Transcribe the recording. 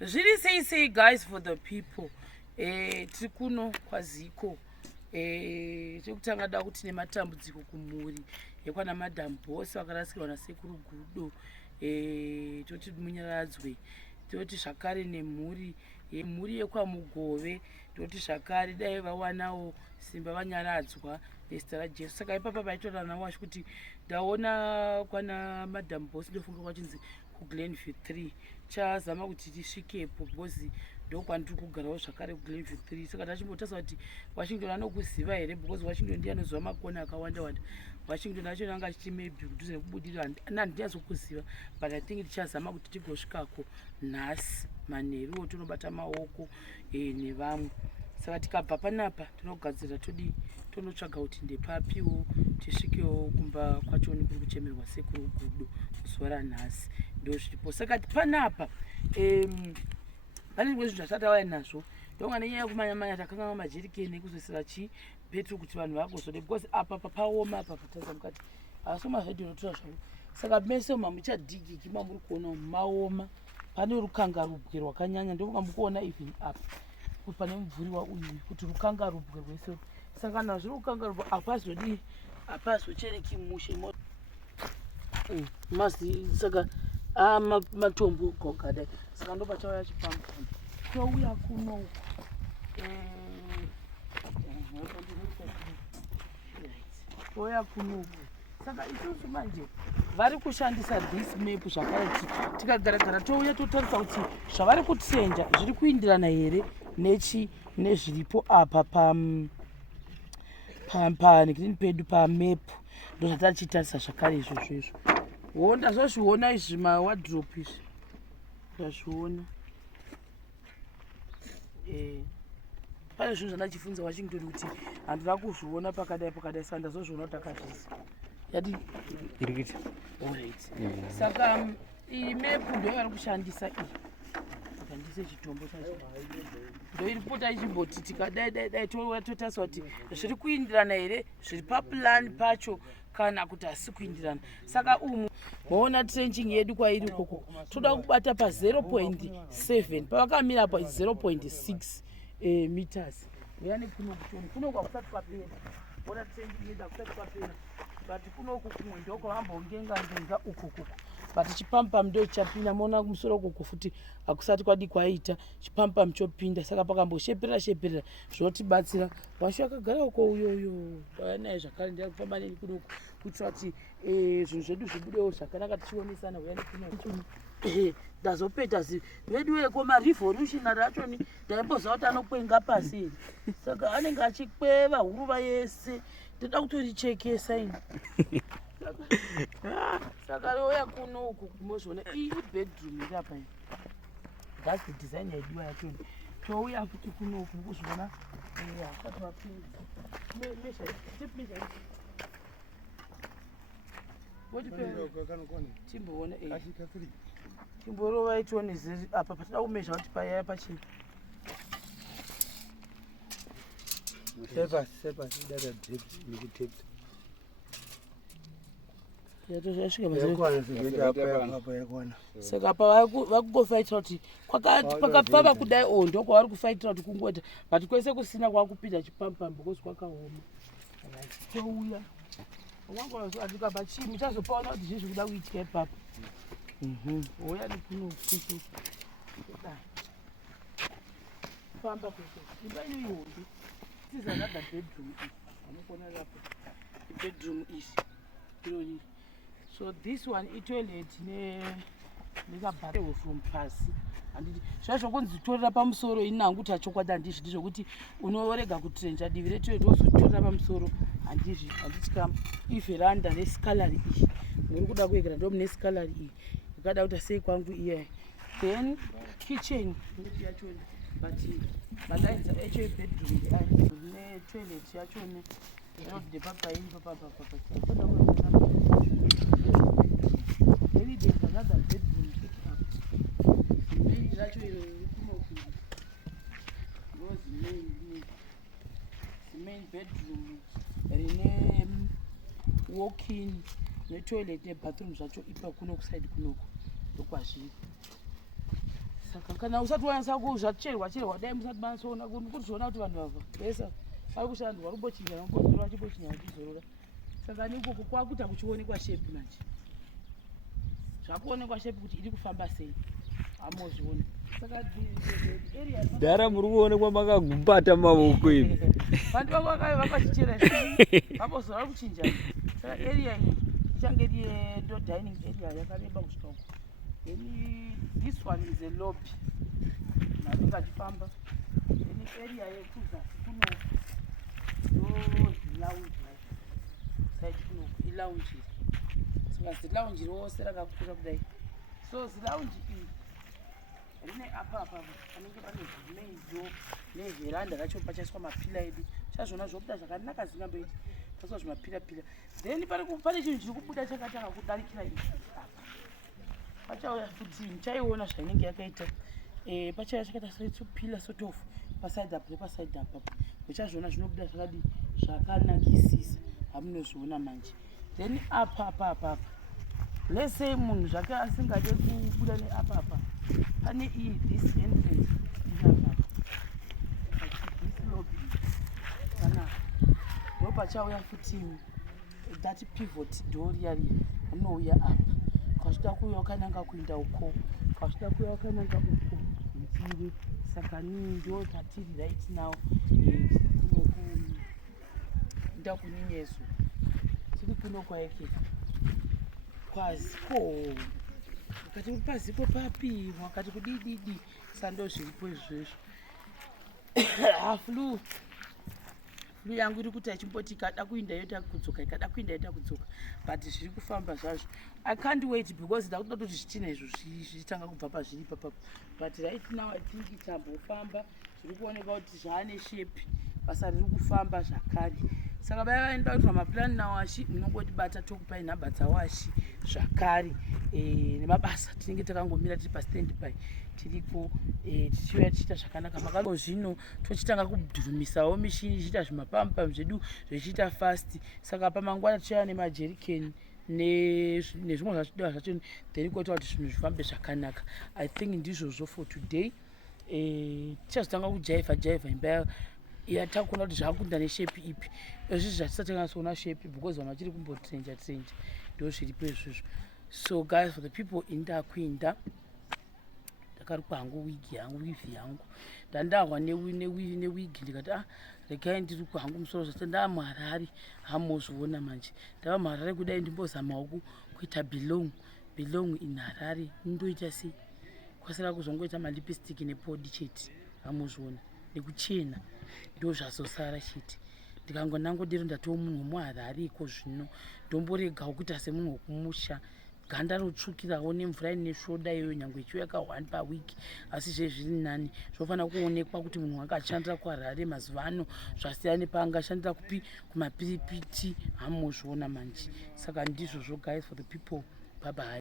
Zviri sei guys for the people. Tiri kuno kwaZiko. Chekutanga da kuti nematambudziko kumhuri ekwana Madam Boss vakarasikirwa nasekuru Gudo. Toti munyaradzwe. Toti zvakare nemhuri yekwamugove. Toti zvakare dai vawanawo simba vanyaradzwa nezita raJesu. Saka ipapa paitotaura nawo wacho kuti ndaona kwana Madam Boss ndofunga kwachinzi kuGlenview 3 chazama kuti tisvikepo because ndokwandiri kugarawo zvakare kuGlenview 3. Saka tachimbotarisa kuti Washington anokuziva here because Washington ndiye anoziva makona akawanda wanda. Washington acho anga achiti maybe kudhuze nekubudirira handinyazokuziva, but I think tichazama kuti tigosvikako nhasi manheruwo tonobata maoko nevamwe. Saka tikabva panapa tinogadzira tonotsvaga kuti ndepapiwo tisvikewo kumba kwachoni kuri kuchemerwa sekuru Gudo zuva ranhasi. Ndozviripo. Saka panapa pane zvimwe zvinhu zvatatauya nazvo ndonga nenyaya yekumanya-manya takanga majerikeni ekuzoisira petro kuti vanhu vagozode because apa papaoma apa pataza mukati asi mavhidhiyo notora zvavo. Saka mese mamuchadhigiki mamuri kuona maoma, pane rukangarubwe rwakanyanya ndonga mukuona even apa pane mubvuri wauyu kuti rukangarubwe rwese. Saka nazvo rukangarubwe hapazochereki mushe mazi. Saka matombo gogada. Saka ndopatauya chipambu touya kuno touya kuno. Saka isusu manje vari kushandisa this map zvakare tikagara touya totarisa kuti zvavari kutisenja zviri kuindirana here nezviripo apa panekini pedu pamepu. Ndozvatatichitarisa zvakare izvozvo. Ndazozviona izvi mawadhropu izvi ndazviona. Pane zvinhu zvandachifunza Washington kuti handina kuzviona pakadai saka ndazozviona takazvisa yati irikita. Alright. Saka iyi mepu ndoyo vari kushandisa iyi. Handise chitombo chacho ndoiri kupota ichimboti tikadai totarisa kuti zviri kuindirana here, zviri papulani pacho kana kuti hasi kuindirana. Saka umu maona trenching yedu kwairi ikoko toda kubata pa 0.7 pavakamira pa 0.6 meters. Yani kuno kwakusati kwapera. Ona trenching yedu akusati kwapera. But kunoku kumwe ndoko vambongenga ukoko. But chipampam ndo chapinda mona kumusoro koko futi akusati kwadi kwaita chipampam chopinda. Saka pakambosheperera zvotibatsira. Washo akagara uko uyoyo naye zvakare ndakufamba neni kuno kuitira kuti zvinhu zvedu zvibudewo zvakanaka tichionesana uyani kuno. Ndazopeta vedu eko marevolutionary achoni ndaimboziva kuti anokwenga pasi. Saka anenge achikweva huruva yese ndoda kutorichekesa ini. Saka roya kuno uku kumozviona iyi bedroom iri apa iyi. That's the design yaidiwa yachoni. Touya futi kuno uku kuzviona hasati vapinda. Timboona timborova itione apa patida kumezha kuti payaya pachii. Saka pavakugofaitira kuti pakapfava kudai ndo kwavari kufaitira kuti kungoita but kwese kusina kwakupinda chipampambo because kwakaoma. Touya tikabva chii muchazopaona kuti zvizvi kuda kuitika ipapa. Uya nekuno famba kwese imba ino ihombe. This is another bedroom. Anokuona lapo bedroom is ironi. So this one toilet nekabharewo from pasi. Handiti zvaizvo kunzi torera pamusoro inangu kuti achokwadi handizvi zvokuti unorega kutrenja divi retoilet wozotorera pamusoro handizvi kama iveranda nescalary iyi muri kuda kuegera ndo mune scalary iyi ikada kuti sei kwangu iyai. Then kitchen yachoni but madainza echo bedroom ne toilet yachoni ndode papa ini papa. Maybe there's another bedroom maybe lacho main bedroom rine walk-in netoilet nebathroom zvacho ipa kuno kuside kunoko ndokwazviri. saka kana usati wanasa kuzvacherwa dai musati manasoona kutizoona kuti vanhu vava vesa vari kushandwa rumbochinja nokozorora vachimbochinya vachizorora saka neikoko kwakuita kuchionekwa shepi manje zvakuonekwa shepi kuti iri kufamba sei hamozviona saka dhara muri kuonekwa makagumbata maoko ivi vanhu vako vakachichera vambozora kuchinja saka area iyi ichange iri dining area yakareba kusvika uko then this one is a lobby naringa chifamba then area yekuzasi kuno lounge side kuno ilounge saka zilounge rose rakakura kudai so zilounge iyi rine apa panenge pane zvimedzo neveranda racho pachaiswa mapila edu chazvona zvobuda zvakanaka zingamboiti paiswa zvimapilapila then pane chinhu chiri kubuda chakatanga kudarikira izvi apa pachauya futi muchaiona zvainenge yakaita pachauya chakaita setupila sotofu pasaidi apo nepasaidi apapo muchazviona zvinobuda zvakadi zvakanakisisa hamunozviona manje then apa lese munhu zvake asingade kubuda neapapa pane iyi this entrance iapapa this lobby kana ndopachauya futi that pivot door yariya unouya apa kazvida kuuya wakananga kuenda uko kazvida kuuya wakananga uko mutiri saka nii ndo patiri right now kunokuenda kuninyezo tiri kuno kwaeke kwaziko wakati uri paziko papi wakati kudididi sando zviripo izvezvo flu yangu iri kuti achimboti ikada kuinda yoita kudzoka ikada kuinda yoita kudzoka but zviri kufamba zvazvo I can't wait because ndakuda kuti zvitina izvo zvichitanga kubva pazviri papapo but right now I think itambofamba zviri kuoneka kuti zvaane shepi basa riri kufamba zvakare saka vaya vaenda kuitwa mapurani nawashi munongoti bata tokupai nhamba dzawashi zvakare nemabasa tinenge takangomira tiri pastand-by tiripo tichiuya tichiita zvakanaka makalo zvino tochitanga kudhurumisawo mishini ichiita zvimapamupam zvedu zvichiita fast saka pamangwana tichauya nemajerikeni nezvimwe zvachidwa zvacho then koita kuti zvinhu zvifambe zvakanaka I think ndizvozvo for today tichazotanga kujaivha imba yatakuona kuti zvakunda neshepi ipi izvi zvatisatanga kuona shepi because vanhu vachiri kumbotrenja ndo zviripo izvozvo so guys for the people indakuinda ndakarukwa hangu wigi yangu ndandahwa newigi ndikati regai ndirukwa hangu musoro zvati ndamuharare hamozviona manje ndava muharare kudai ndimbozamawo kuita belong in Harare ndoita sei kwasara kuzongoita malipstick nepodi chete hamozviona nekuchena ndo zvazosara chete ndikangonangodero ndatoo munhu wemuharare iko zvino ndomboregawo kuita semunhu wekumusha ganda rotsvukirawo nemvura ine svoda iyoyo nyange ichiuya ka1 pawiki asi zviri nani zvofanira kuonekwa kuti munhu akashandira kuharare mazuva ano zvasiyana nepaangashandira kupi kumapiripiti hamuzviona manje saka ndizvozvo guys for the people bye bye.